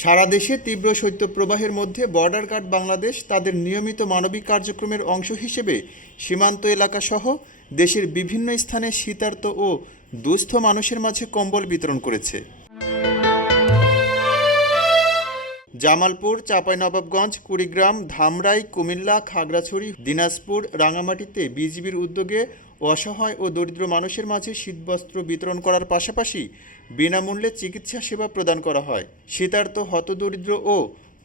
সারা দেশে তীব্র শৈত্যপ্রবাহের মধ্যে বর্ডার গার্ড বাংলাদেশ তাদের নিয়মিত মানবিক কার্যক্রমের অংশ হিসেবে সীমান্ত এলাকাসহ দেশের বিভিন্ন স্থানে শীতার্ত ও দুস্থ মানুষের মাঝে কম্বল বিতরণ করেছে। জামালপুর, চাঁপাইনবাবগঞ্জ, কুড়িগ্রাম, ধামরাই, কুমিল্লা, খাগড়াছড়ি, দিনাজপুর, রাঙামাটিতে বিজিবির উদ্যোগে অসহায় ও দরিদ্র মানুষের মাঝে শীতবস্ত্র বিতরণ করার পাশাপাশি বিনামূল্যে চিকিৎসা সেবা প্রদান করা হয়। শীতার্ত হতদরিদ্র ও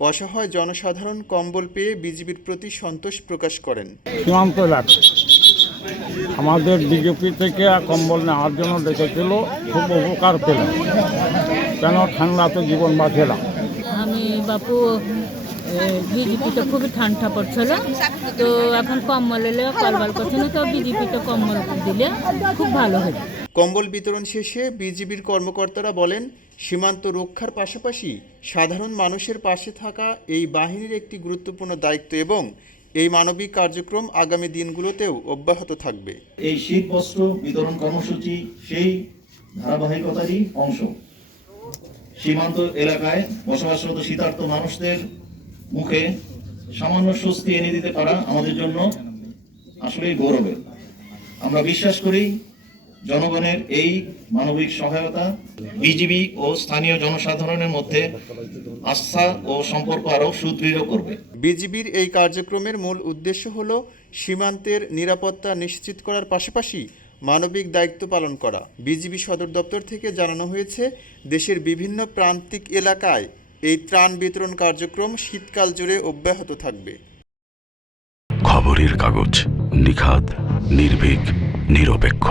অসহায় জনসাধারণ কম্বল পেয়ে বিজিবির প্রতি সন্তোষ প্রকাশ করেন। সীমান্ত এলাকা আমাদের বিজেপি থেকে কম্বল নেওয়ার জন্য ডেকেছিল, খুব উপকার পেলাম, কেন ঠান্ডাতে জীবন বাঁচলাম। আমি বাপু বিজেপিতে খুবই ঠান্ডা পড়ছিল, তো এখন কম্বল এলে কারবার করছে না, তো বিজেপিতে কম্বল দিলে খুব ভালো হবে। কম্বল বিতরণ শেষে বিজিবির কর্মকর্তারা বলেন, সীমান্ত রক্ষার পাশাপাশি সাধারণ মানুষের পাশে থাকা এই বাহিনীর একটি গুরুত্বপূর্ণ দায়িত্ব এবং এই মানবিক কার্যক্রম আগামী দিনগুলোতেও অব্যাহত থাকবে। এই শীত বস্ত্র বিতরণ কর্মসূচি সেই ধারাবাহিকতারই অংশ। সীমান্ত এলাকায় বসবাসরত শীতার্ত মানুষদের মুখে সামান্য স্বস্তি এনে দিতে পারা আমাদের জন্য আসলেই গৌরবের। আমরা বিশ্বাস করি জনগণের এই মানবিক সহায়তা বিজিবি ও স্থানীয় জনসাধারণের মধ্যে আস্থা ও সম্পর্ক আরও সুদৃঢ় করবে। বিজিবির এই কার্যক্রমের মূল উদ্দেশ্য হল সীমান্তের নিরাপত্তা নিশ্চিত করার পাশাপাশি মানবিক দায়িত্ব পালন করা। বিজিবি সদর দপ্তর থেকে জানানো হয়েছে, দেশের বিভিন্ন প্রান্তিক এলাকায় এই ত্রাণ বিতরণ কার্যক্রম শীতকাল জুড়ে অব্যাহত থাকবে। খবরের কাগজ, নিখাত, নির্ভীক, নিরপেক্ষ।